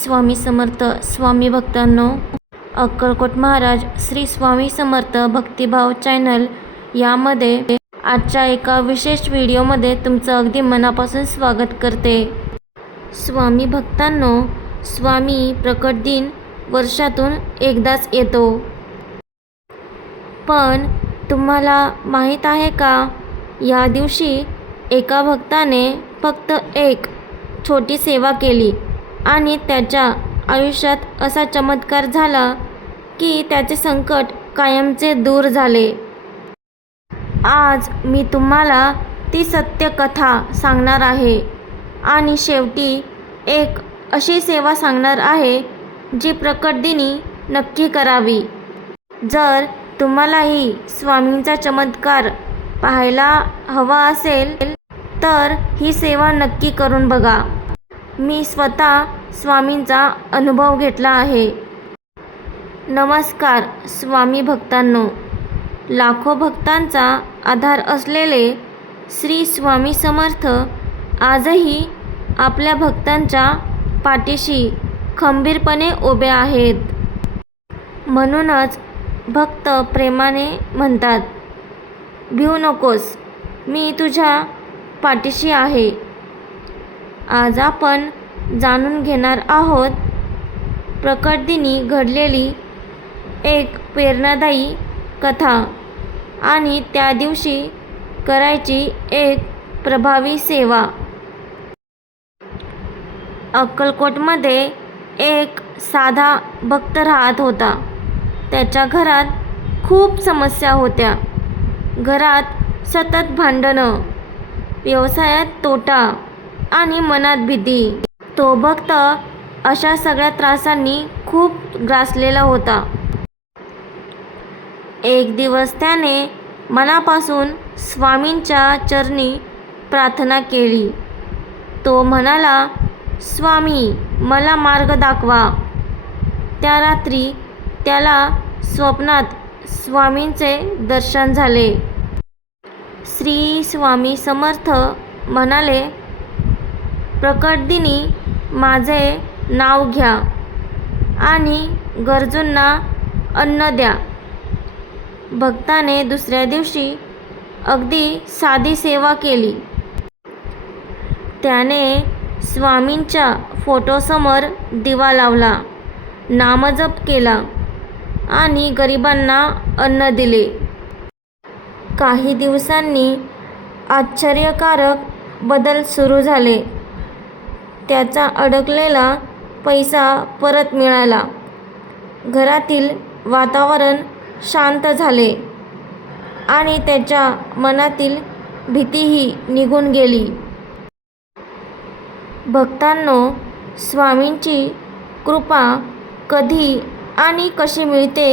स्वामी समर्थ. स्वामी भक्तांनो, अक्कलकोट महाराज श्री स्वामी समर्थ भक्तिभाव चॅनल यामध्ये आजच्या एका विशेष व्हिडिओमध्ये तुमचं अगदी मनापासून स्वागत करते. स्वामी भक्तांनो, स्वामी प्रकट दिन वर्षातून एकदाच येतो. पण तुम्हाला माहीत आहे का, या दिवशी एका भक्ताने फक्त एक छोटी सेवा केली आणि त्याच्या आयुष्यात असा चमत्कार झाला की त्याचे संकट कायमचे दूर झाले. आज मी तुम्हाला ती सत्य कथा सांगणार आहे आणि शेवटी एक अशी सेवा सांगणार आहे जी प्रकट दिनी नक्की करावी. जर तुम्हालाही स्वामींचा चमत्कार पाहायला हवा असेल तर ही सेवा नक्की करून बघा. मी स्वतः स्वामींचा अनुभव घेतला आहे. नमस्कार स्वामी भक्तांनो, लाखो भक्तांचा आधार असलेले श्री स्वामी समर्थ आजही आपल्या भक्तांच्या पाठीशी खंबीरपणे उभे आहेत. म्हणूनच भक्त प्रेमाने म्हणतात, भिवू नकोस, मी तुझ्या पाठीशी आहे. आज आपण जाणून घेणार आहोत प्रकट दिनी घडलेली एक प्रेरणादायी कथा आणि त्या दिवशी करायची एक प्रभावी सेवा. अक्कलकोटमध्ये एक साधा भक्त राहत होता. त्याच्या घरात खूप समस्या होत्या. घरात सतत भांडणं, व्यवसायात तोटा आणि मनात भीती. तो भक्त अशा सगळ्या त्रासांनी खूप ग्रासलेला होता. एक दिवस त्याने मनापासून स्वामींच्या चरणी प्रार्थना केली. तो म्हणाला, स्वामी, मला मार्ग दाखवा. त्या रात्री त्याला स्वप्नात स्वामींचे दर्शन झाले. श्री स्वामी समर्थ म्हणाले, प्रकट दिनी माझे नाव घ्या आणि गरजूंना अन्न द्या. भक्ताने दुसऱ्या दिवशी अगदी साधी सेवा केली. त्याने स्वामींच्या फोटोसमोर दिवा लावला, नामजप केला आणि गरिबांना अन्न दिले. काही दिवसांनी आश्चर्यकारक बदल सुरू झाले. त्याचा अडकलेला पैसा परत मिळाला. घरातील वातावरण शांत झाले आणि त्याच्या मनातील भीतीही निघून गेली. भक्तांनो, स्वामींची कृपा कधी आणि कशी मिळते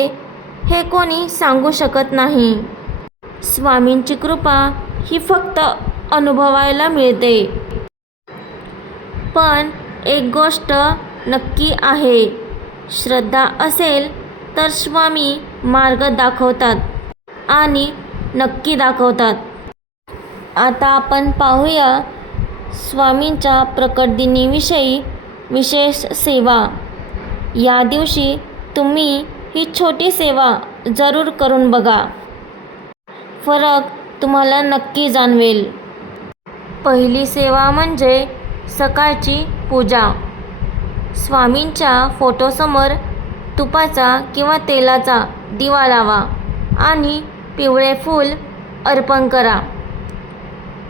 हे कोणी सांगू शकत नाही. स्वामींची कृपा ही फक्त अनुभवायला मिळते. पण एक गोष्ट नक्की आहे, श्रद्धा असेल तर स्वामी मार्ग दाखवतात आणि नक्की दाखवतात. आता आपण पाहूया स्वामींच्या प्रकट दिनीविषयी विशेष सेवा. या दिवशी तुम्ही ही छोटी सेवा जरूर करून बघा. फरक तुम्हाला नक्की जाणवेल. पहिली सेवा म्हणजे सकाळची पूजा. स्वामींच्या फोटोसमोर तुपाचा किंवा तेलाचा दिवा लावा आणि पिवळे फूल अर्पण करा.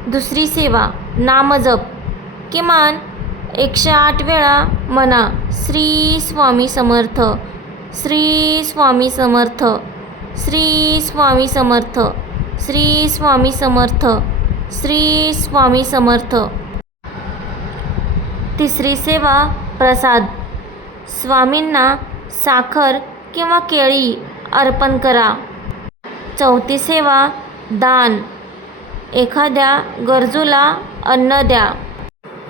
दुसरी सेवा, नामजप. किमान 108 वेळा म्हणा, श्री स्वामी समर्थ, श्री स्वामी समर्थ, श्री स्वामी समर्थ, श्री स्वामी समर्थ, श्री स्वामी समर्थ. तिसरी सेवा, प्रसाद. स्वामींना साखर किंवा केळी अर्पण करा. चौथी सेवा, दान. एखाद्या गरजूला अन्न द्या.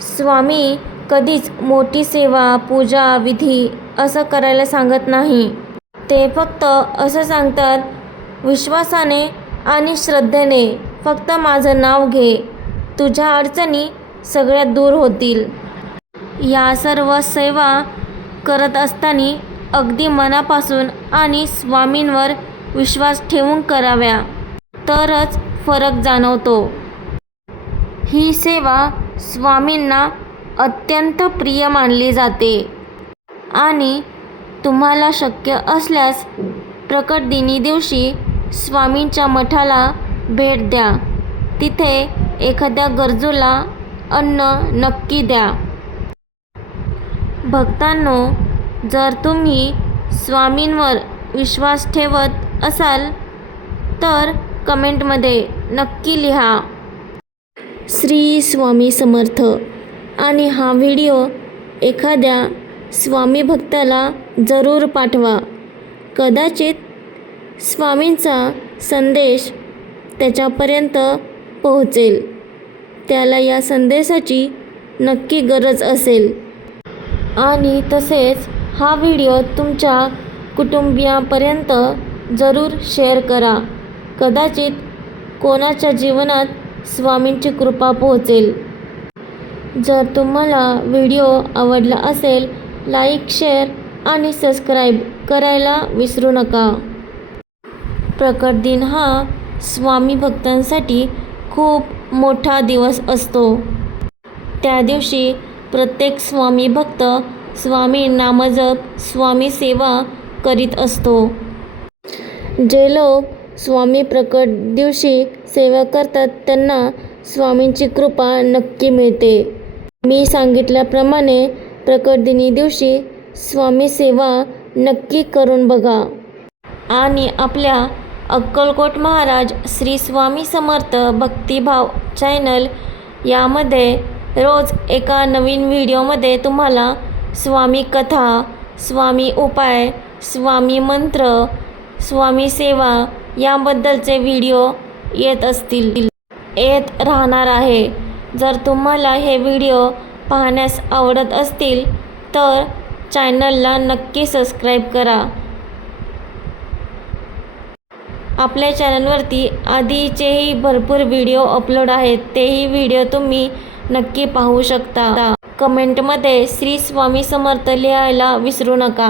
स्वामी कधीच मोठी सेवा, पूजा, विधी असं करायला सांगत नाही. ते फक्त असं सांगतात, विश्वासाने आणि श्रद्धेने फक्त माझं नाव घे, तुझ्या अडचणी सगळ्या दूर होतील. या सर्व सेवा करत असताना अगदी मनापासून आणि स्वामींवर विश्वास ठेवून कराव्या, तरच फरक जाणवतो. ही सेवा स्वामींना अत्यंत प्रिय मानली जाते आणि तुम्हाला शक्य असल्यास प्रकट दिनी दिवशी स्वामींच्या मठाला भेट द्या. तिथे एखाद्या गरजूला अन्न नक्की द्या. भक्तांनो, जर तुम्ही स्वामींवर विश्वास ठेवत असाल तर कमेंटमध्ये नक्की लिहा, श्री स्वामी समर्थ. आणि हा व्हिडिओ एखाद्या स्वामी भक्ताला जरूर पाठवा. कदाचित स्वामींचा संदेश त्याच्यापर्यंत पोहोचेल. त्याला या संदेशाची नक्की गरज असेल. आणि तसेच हा व्हिडिओ तुमच्या कुटुंबियांपर्यंत जरूर शेअर करा. कदाचित कोणाच्या जीवनात स्वामींची कृपा पोहोचेल. जर तुम्हाला व्हिडिओ आवडला असेल, लाईक, शेअर आणि सबस्क्राईब करायला विसरू नका. प्रकट दिन हा स्वामी भक्तांसाठी खूप मोठा दिवस असतो. त्या दिवशी प्रत्येक स्वामी भक्त स्वामी नामजप, स्वामी सेवा करीत असतो. जे लोक स्वामी प्रकट दिवशी सेवा करतात त्यांना स्वामींची कृपा नक्की मिळते. मी सांगितल्याप्रमाणे प्रकट दिनी दिवशी स्वामी सेवा नक्की करून बघा. आणि आपल्या अक्कलकोट महाराज श्री स्वामी समर्थ भक्तिभाव चॅनल यामध्ये रोज एका नवीन व्हिडिओमध्ये तुम्हाला स्वामी कथा, स्वामी उपाय, स्वामी मंत्र, स्वामी सेवा याबद्दलचे व्हिडिओ येत राहणार आहे. जर तुम्हाला हे व्हिडिओ पाहण्यास आवडत असतील तर चॅनलला नक्की सबस्क्राईब करा. आपल्या चॅनलवरती आधीचेही भरपूर व्हिडिओ अपलोड आहेत, तेही व्हिडिओ तुम्ही नक्की पाहू शकता. कमेंटमध्ये श्री स्वामी समर्थ लिहायला विसरू नका.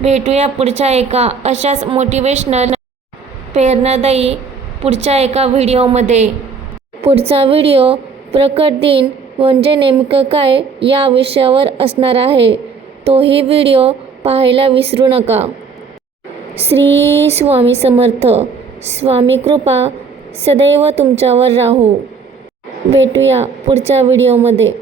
भेटूया पुढच्या एका अशाच मोटिवेशनल, प्रेरणादायी पुढच्या एका व्हिडिओमध्ये. पुढचा व्हिडिओ प्रकट दिन म्हणजे नेमकं काय या विषयावर असणार आहे. तोही व्हिडिओ पाहायला विसरू नका. श्री स्वामी समर्थ. स्वामी कृपा सदैव तुमच्यावर राहो. भेटूया पुढच्या व्हिडिओमध्ये.